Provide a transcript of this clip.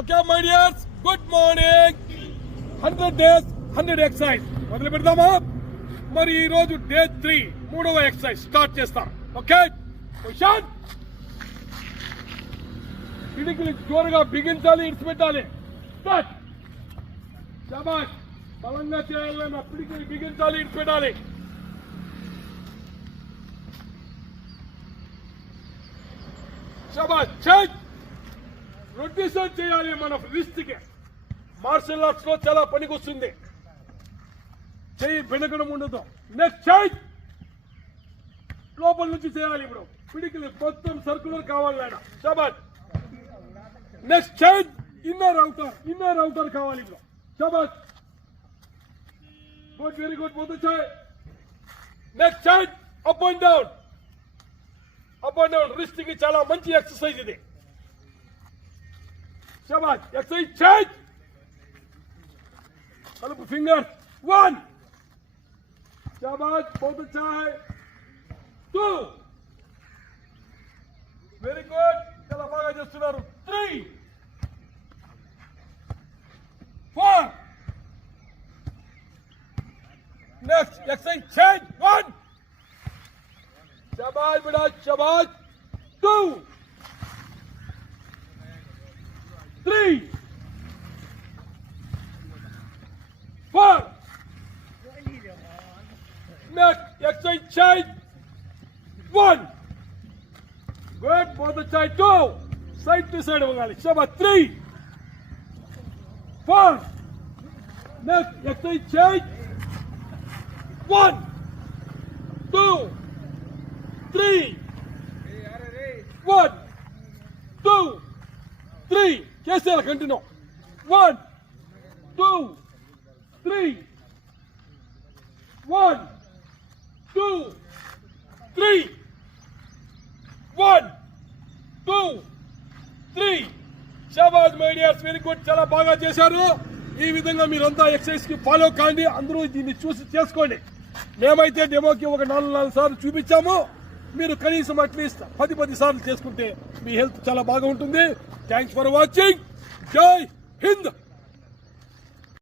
Okay my dears, good morning. 100 days 100 exercise మొదలు పెడదామా? మరి ఈ రోజు డే 3 మూడవ ఎక్సర్సైజ్ స్టార్ట్ చేస్తాం. Okay, position. పిడికిలి జోరుగా బిగించాలి, ఇడిచిపెట్టాలి. స్టార్ట్. శబాష్, బలంగా చేయాలన్నా పిడికిలి బిగించాలి, ఇడిచిపెట్టాలి. శబాష్. చేంజ్. రొటేషన్ చేయాలి మన రిస్ట్ కి. మార్షల్ ఆర్ట్స్ లో చాలా పనికొస్తుంది. చెయ్యి బెనకడం ఉండదు. Next change. లోపల నుంచి చేయాలి. ఇప్పుడు పిడికిలి మొత్తం సర్కులర్ కావాలి నాయన. శబాష్. Next change. ఇన్నర్ అవుటర్ కావాలి ఇప్పుడు. శబాష్. Good, very good. పోతే చేయి. Next change. Up and down. Wrist కి చాలా మంచి ఎక్సర్సైజ్ ఇది. శబాష్. Exercise change. కలుపు ఫింగర్స్. 1. శబాష్. పోతే చేయి. 2. వెరీ గుడ్, చాలా బాగా చేస్తున్నారు. 3. 4. Next exercise change. 1. శబాష్ బేటా, శబాష్. 2. 3. 4. Next exercise change. 1. Good. Both the side. 2. Side to side. Shaba. 3. 4. Next exercise change. 1. 2. 3. 1. 2. 3. Kesela continue. 1. 2. 3. 1. 2. 3. 1. 2. 3. షాబాజ్ మై డియర్స్, వెరీ గుడ్. చాలా బాగా చేశారు. ఈ విధంగా మీరంతా ఎక్సర్సైజ్ కి ఫాలో కాండి. అందరూ దీన్ని చూసి చేసుకోండి. మేమైతే డెమోకి ఒక 4 సార్లు చూపించాము. మీరు కనీసం అట్లీస్ట్ 10 సార్లు చేసుకుంటే మీ హెల్త్ చాలా బాగా ఉంటుంది. Thanks for watching. జై హింద్.